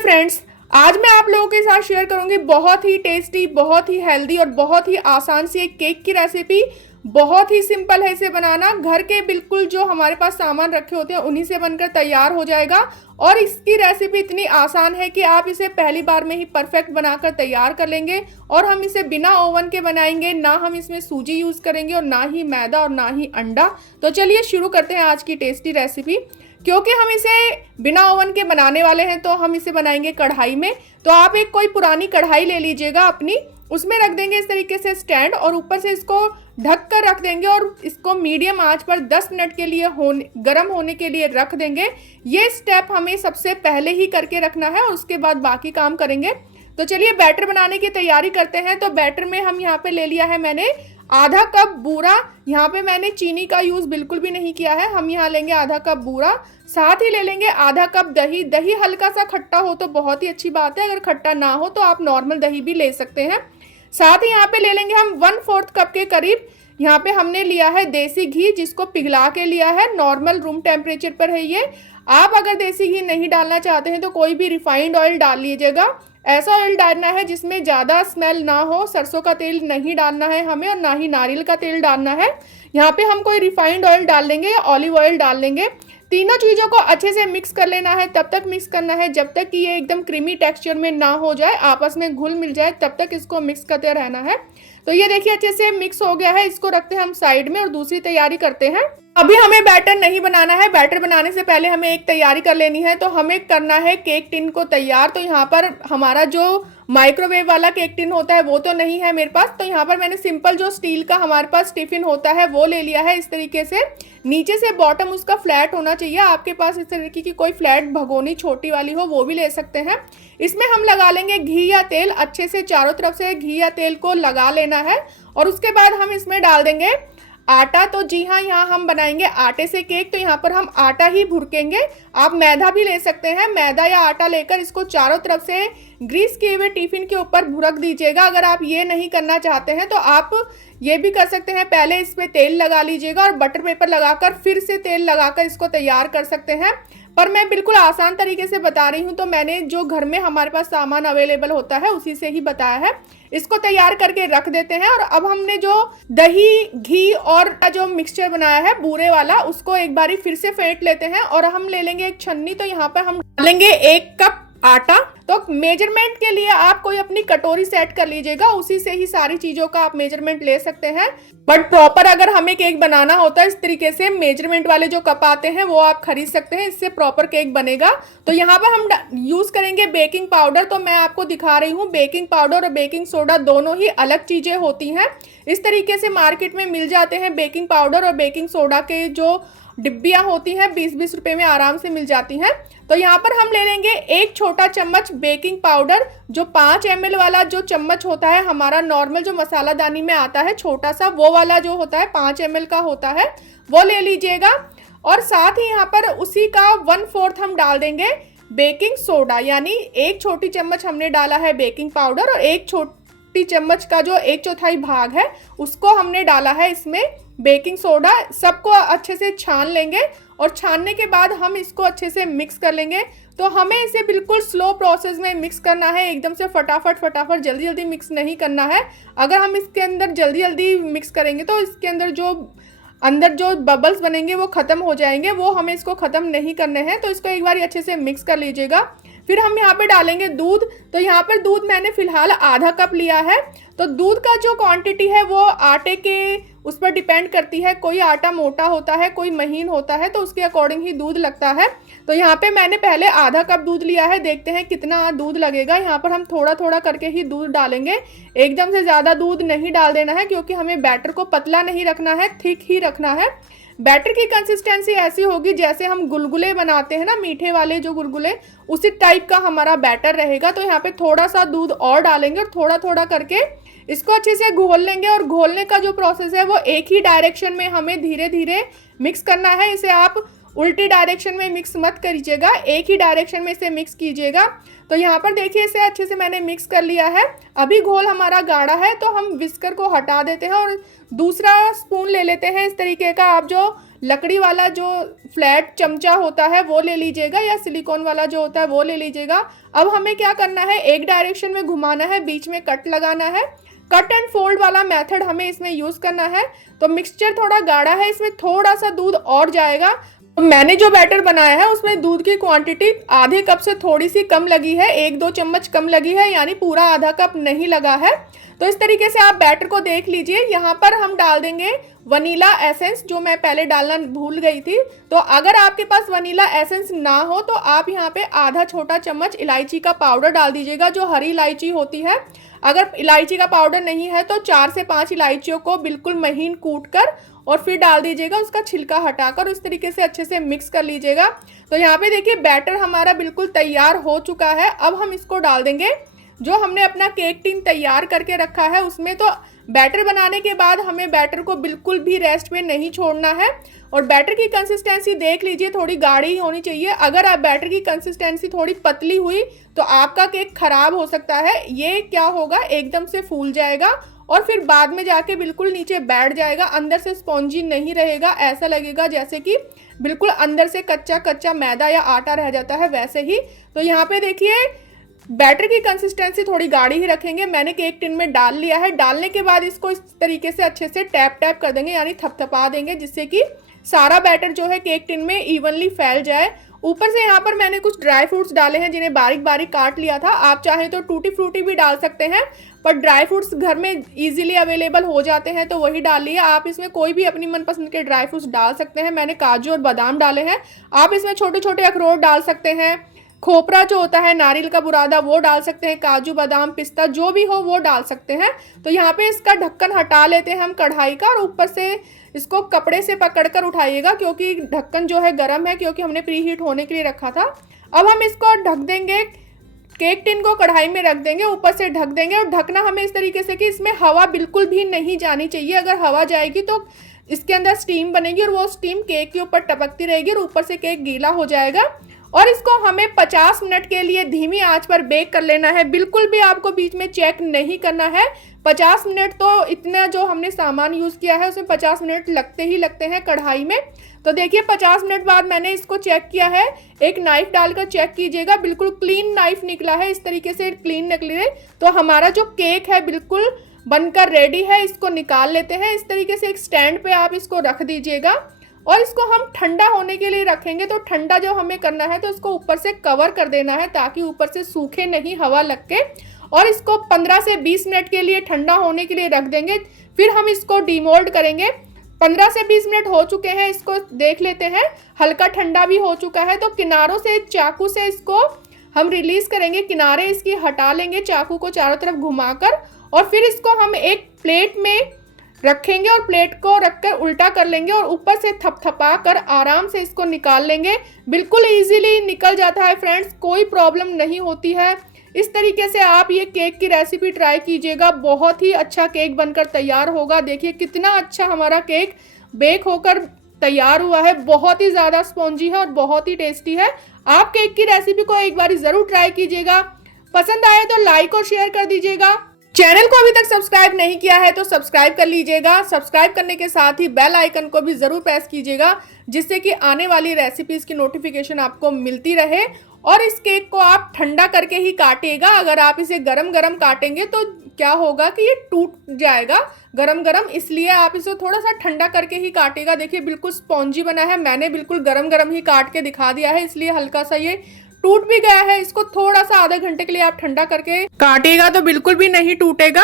Friends, आज मैं आप लोगों के साथ शेयर करूंगी बहुत ही टेस्टी, बहुत ही हेल्दी और बहुत ही आसान सी एक केक की रेसिपी। बहुत ही सिंपल है इसे बनाना। घर के बिल्कुल जो हमारे पास सामान रखे होते हैं उन्हीं से बनकर तैयार हो जाएगा। और इसकी रेसिपी इतनी आसान है कि आप इसे पहली बार में ही परफेक्ट बनाकर तैयार कर लेंगे। और हम इसे बिना ओवन के बनाएंगे, ना हम इसमें सूजी यूज़ करेंगे और ना ही मैदा और ना ही अंडा। तो चलिए शुरू करते हैं आज की टेस्टी रेसिपी। क्योंकि हम इसे बिना ओवन के बनाने वाले हैं तो हम इसे बनाएंगे कढ़ाई में। तो आप एक कोई पुरानी कढ़ाई ले लीजिएगा अपनी, उसमें रख देंगे इस तरीके से स्टैंड और ऊपर से इसको ढक कर रख देंगे और इसको मीडियम आंच पर 10 मिनट के लिए गर्म होने के लिए रख देंगे। ये स्टेप हमें सबसे पहले ही करके रखना है और उसके बाद बाकी काम करेंगे। तो चलिए बैटर बनाने की तैयारी करते हैं। तो बैटर में हम यहाँ पे ले लिया है मैंने आधा कप बूरा। यहाँ पे मैंने चीनी का यूज़ बिल्कुल भी नहीं किया है। हम यहाँ लेंगे आधा कप बूरा, साथ ही ले लेंगे आधा कप दही। दही हल्का सा खट्टा हो तो बहुत ही अच्छी बात है, अगर खट्टा ना हो तो आप नॉर्मल दही भी ले सकते हैं। साथ ही यहाँ पे ले लेंगे हम 1/4 कप के करीब यहाँ पे हमने लिया है देसी घी, जिसको पिघला के लिया है। नॉर्मल रूम टेम्परेचर पर है ये। आप अगर देसी घी नहीं डालना चाहते हैं तो कोई भी रिफाइंड ऑयल डाल लीजिएगा। ऐसा ऑयल डालना है जिसमें ज़्यादा स्मेल ना हो। सरसों का तेल नहीं डालना है हमें और ना ही नारियल का तेल डालना है। यहाँ पे हम कोई रिफाइंड ऑयल डाल लेंगे या ऑलिव ऑयल डाल लेंगे। तीनों चीज़ों को अच्छे से मिक्स कर लेना है। तब तक मिक्स करना है जब तक कि ये एकदम क्रीमी टेक्सचर में ना हो जाए, आपस में घुल मिल जाए, तब तक इसको मिक्स करते रहना है। तो ये देखिए अच्छे से मिक्स हो गया है। इसको रखते हैं हम साइड में और दूसरी तैयारी करते हैं। अभी हमें बैटर नहीं बनाना है। बैटर बनाने से पहले हमें एक तैयारी कर लेनी है। तो हमें करना है केक टिन को तैयार। तो यहाँ पर हमारा जो माइक्रोवेव वाला केक टिन होता है वो तो नहीं है मेरे पास। तो यहाँ पर मैंने सिंपल जो स्टील का हमारे पास टिफिन होता है वो ले लिया है इस तरीके से। नीचे से बॉटम उसका फ्लैट होना चाहिए। आपके पास इस तरीके की कोई फ्लैट भगोनी छोटी वाली हो वो भी ले सकते हैं। इसमें हम लगा लेंगे घी या तेल। अच्छे से चारों तरफ से घी या तेल को लगा लेना है और उसके बाद हम इसमें डाल देंगे आटा। तो जी हाँ, यहाँ हम बनाएंगे आटे से केक। तो यहाँ पर हम आटा ही भुरकेंगे। आप मैदा भी ले सकते हैं। मैदा या आटा लेकर इसको चारों तरफ से ग्रीस किए हुए टिफिन के ऊपर भुरक दीजिएगा। अगर आप ये नहीं करना चाहते हैं तो आप ये भी कर सकते हैं, पहले इस पर तेल लगा लीजिएगा और बटर पेपर लगाकर फिर से तेल लगाकर इसको तैयार कर सकते हैं। पर मैं बिल्कुल आसान तरीके से बता रही हूँ, तो मैंने जो घर में हमारे पास सामान अवेलेबल होता है उसी से ही बताया है। इसको तैयार करके रख देते हैं और अब हमने जो दही, घी और जो मिक्सचर बनाया है बूरे वाला, उसको एक बारी फिर से फेंट लेते हैं और हम ले लेंगे एक छन्नी। तो यहाँ पर हम डालेंगे 1 कप आटा। तो मेजरमेंट के लिए आप कोई अपनी कटोरी सेट कर लीजिएगा, उसी से ही सारी चीजों का आप मेजरमेंट ले सकते हैं। बट प्रॉपर अगर हमें केक बनाना होता है इस तरीके से मेजरमेंट वाले जो कप आते हैं वो आप खरीद सकते हैं, इससे प्रॉपर केक बनेगा। तो यहाँ पर हम यूज करेंगे बेकिंग पाउडर। तो मैं आपको दिखा रही हूँ, बेकिंग पाउडर और बेकिंग सोडा दोनों ही अलग चीजें होती हैं। इस तरीके से मार्केट में मिल जाते हैं बेकिंग पाउडर और बेकिंग सोडा के जो डिब्बियाँ होती हैं, 20-20 रुपए में आराम से मिल जाती हैं। तो यहाँ पर हम ले लेंगे 1 छोटा चम्मच बेकिंग पाउडर। जो 5 ml वाला जो चम्मच होता है हमारा, नॉर्मल जो मसाला दानी में आता है छोटा सा, वो वाला जो होता है 5 ml का होता है, वो ले लीजिएगा। और साथ ही यहाँ पर उसी का 1/4 हम डाल देंगे बेकिंग सोडा। यानी 1 छोटी चम्मच हमने डाला है बेकिंग पाउडर और 1 छोटी चम्मच का जो 1/4 भाग है उसको हमने डाला है इसमें बेकिंग सोडा। सबको अच्छे से छान लेंगे और छानने के बाद हम इसको अच्छे से मिक्स कर लेंगे। तो हमें इसे बिल्कुल स्लो प्रोसेस में मिक्स करना है, एकदम से फटाफट जल्दी जल्दी मिक्स नहीं करना है। अगर हम इसके अंदर जल्दी जल्दी मिक्स करेंगे तो इसके अंदर जो बबल्स बनेंगे वो ख़त्म हो जाएंगे। वो हमें इसको ख़त्म नहीं करने हैं। तो इसको एक बार अच्छे से मिक्स कर लीजिएगा। फिर हम यहाँ पे डालेंगे दूध। तो यहाँ पर दूध मैंने फ़िलहाल आधा कप लिया है। तो दूध का जो क्वांटिटी है वो आटे के उस पर डिपेंड करती है। कोई आटा मोटा होता है, कोई महीन होता है, तो उसके अकॉर्डिंग ही दूध लगता है। तो यहाँ पे मैंने पहले आधा कप दूध लिया है। देखते हैं कितना दूध लगेगा। यहाँ पर हम थोड़ा थोड़ा करके ही दूध डालेंगे। एकदम से ज़्यादा दूध नहीं डाल देना है क्योंकि हमें बैटर को पतला नहीं रखना है, थिक ही रखना है। बैटर की कंसिस्टेंसी ऐसी होगी जैसे हम गुलगुले बनाते हैं ना, मीठे वाले जो गुलगुले, उसी टाइप का हमारा बैटर रहेगा। तो यहाँ पे थोड़ा सा दूध और डालेंगे और थोड़ा थोड़ा करके इसको अच्छे से घोल लेंगे। और घोलने का जो प्रोसेस है वो एक ही डायरेक्शन में हमें धीरे धीरे मिक्स करना है। इसे आप उल्टी डायरेक्शन में मिक्स मत करिएगा, एक ही डायरेक्शन में इसे मिक्स कीजिएगा। तो यहाँ पर देखिए इसे अच्छे से मैंने मिक्स कर लिया है। अभी घोल हमारा गाढ़ा है तो हम विस्कर को हटा देते हैं और दूसरा स्पून ले लेते हैं इस तरीके का। आप जो लकड़ी वाला जो फ्लैट चमचा होता है वो ले लीजिएगा, या सिलिकॉन वाला जो होता है वो ले लीजिएगा। अब हमें क्या करना है, एक डायरेक्शन में घुमाना है, बीच में कट लगाना है। कट एंड फोल्ड वाला मेथड हमें इसमें यूज़ करना है। तो मिक्सचर थोड़ा गाढ़ा है, इसमें थोड़ा सा दूध और जाएगा। तो मैंने जो बैटर बनाया है उसमें दूध की क्वांटिटी आधे कप से थोड़ी सी कम लगी है, 1-2 चम्मच कम लगी है, यानी पूरा आधा कप नहीं लगा है। तो इस तरीके से आप बैटर को देख लीजिए। यहाँ पर हम डाल देंगे वनीला एसेंस, जो मैं पहले डालना भूल गई थी। तो अगर आपके पास वनीला एसेंस ना हो तो आप यहाँ पे आधा छोटा चम्मच इलायची का पाउडर डाल दीजिएगा, जो हरी इलायची होती है। अगर इलायची का पाउडर नहीं है तो 4 से 5 इलायचियों को बिल्कुल महीन कूट कर और फिर डाल दीजिएगा, उसका छिलका हटाकर। इस तरीके से अच्छे से मिक्स कर लीजिएगा। तो यहाँ पे देखिए बैटर हमारा बिल्कुल तैयार हो चुका है। अब हम इसको डाल देंगे जो हमने अपना केक टिन तैयार करके रखा है उसमें। तो बैटर बनाने के बाद हमें बैटर को बिल्कुल भी रेस्ट में नहीं छोड़ना है। और बैटर की कंसिस्टेंसी देख लीजिए, थोड़ी गाढ़ी होनी चाहिए। अगर आप बैटर की कंसिस्टेंसी थोड़ी पतली हुई तो आपका केक खराब हो सकता है। ये क्या होगा, एकदम से फूल जाएगा और फिर बाद में जाके बिल्कुल नीचे बैठ जाएगा, अंदर से स्पॉन्जी नहीं रहेगा। ऐसा लगेगा जैसे कि बिल्कुल अंदर से कच्चा कच्चा मैदा या आटा रह जाता है, वैसे ही। तो यहाँ पे देखिए बैटर की कंसिस्टेंसी थोड़ी गाढ़ी ही रखेंगे। मैंने केक टिन में डाल लिया है। डालने के बाद इसको इस तरीके से अच्छे से टैप टैप कर देंगे, यानी थपथपा देंगे, जिससे कि सारा बैटर जो है केक टिन में इवनली फैल जाए। ऊपर से यहाँ पर मैंने कुछ ड्राई फ्रूट्स डाले हैं, जिन्हें बारीक बारीक काट लिया था। आप चाहें तो टूटी फ्रूटी भी डाल सकते हैं, पर ड्राई फ्रूट्स घर में इजीली अवेलेबल हो जाते हैं तो वही डाल लिया। आप इसमें कोई भी अपनी मनपसंद के ड्राई फ्रूट्स डाल सकते हैं। मैंने काजू और बादाम डाले हैं। आप इसमें छोटे छोटे अखरोट डाल सकते हैं, खोपरा जो होता है नारियल का बुरादा वो डाल सकते हैं, काजू बादाम पिस्ता जो भी हो वो डाल सकते हैं। तो यहाँ पे इसका ढक्कन हटा लेते हैं हम कढ़ाई का, और ऊपर से इसको कपड़े से पकड़कर उठाइएगा, क्योंकि ढक्कन जो है गर्म है, क्योंकि हमने प्री हीट होने के लिए रखा था। अब हम इसको ढक देंगे, केक टिन को कढ़ाई में रख देंगे, ऊपर से ढक देंगे। और ढकना हमें इस तरीके से कि इसमें हवा बिल्कुल भी नहीं जानी चाहिए। अगर हवा जाएगी तो इसके अंदर स्टीम बनेगी और वो स्टीम केक के ऊपर टपकती रहेगी और ऊपर से केक गीला हो जाएगा। और इसको हमें 50 मिनट के लिए धीमी आंच पर बेक कर लेना है। बिल्कुल भी आपको बीच में चेक नहीं करना है। 50 मिनट तो इतना जो हमने सामान यूज़ किया है उसमें 50 मिनट लगते ही लगते हैं कढ़ाई में। तो देखिए 50 मिनट बाद मैंने इसको चेक किया है। एक नाइफ डालकर चेक कीजिएगा, बिल्कुल क्लीन नाइफ निकला है। इस तरीके से क्लीन निकले तो हमारा जो केक है बिल्कुल बनकर रेडी है। इसको निकाल लेते हैं। इस तरीके से एक स्टैंड पे आप इसको रख दीजिएगा और इसको हम ठंडा होने के लिए रखेंगे। तो ठंडा जो हमें करना है तो इसको ऊपर से कवर कर देना है, ताकि ऊपर से सूखे नहीं हवा लग के। और इसको 15 से 20 मिनट के लिए ठंडा होने के लिए रख देंगे। फिर हम इसको डीमोल्ड करेंगे। 15 से 20 मिनट हो चुके हैं, इसको देख लेते हैं। हल्का ठंडा भी हो चुका है। तो किनारों से चाकू से इसको हम रिलीज करेंगे, किनारे इसकी हटा लेंगे चाकू को चारों तरफ घुमाकर। और फिर इसको हम एक प्लेट में रखेंगे और प्लेट को रखकर उल्टा कर लेंगे और ऊपर से थपथपा कर आराम से इसको निकाल लेंगे। बिल्कुल इजीली निकल जाता है फ्रेंड्स, कोई प्रॉब्लम नहीं होती है। इस तरीके से आप ये केक की रेसिपी ट्राई कीजिएगा, बहुत ही अच्छा केक बनकर तैयार होगा। देखिए कितना अच्छा हमारा केक बेक होकर तैयार हुआ है, बहुत ही ज़्यादा स्पॉन्जी है और बहुत ही टेस्टी है। आप केक की रेसिपी को एक बार ज़रूर ट्राई कीजिएगा। पसंद आए तो लाइक और शेयर कर दीजिएगा। चैनल को अभी तक सब्सक्राइब नहीं किया है तो सब्सक्राइब कर लीजिएगा। सब्सक्राइब करने के साथ ही बेल आइकन को भी ज़रूर प्रेस कीजिएगा, जिससे कि आने वाली रेसिपीज़ की नोटिफिकेशन आपको मिलती रहे। और इस केक को आप ठंडा करके ही काटिएगा। अगर आप इसे गरम गरम काटेंगे तो क्या होगा कि ये टूट जाएगा गरम गरम, इसलिए आप इसे थोड़ा सा ठंडा करके ही काटेगा। देखिए बिल्कुल स्पॉन्जी बना है, मैंने बिल्कुल गरम गरम ही काट के दिखा दिया है, इसलिए हल्का सा ये टूट भी गया है। इसको थोड़ा सा आधे घंटे के लिए आप ठंडा करके काटिएगा तो बिल्कुल भी नहीं टूटेगा।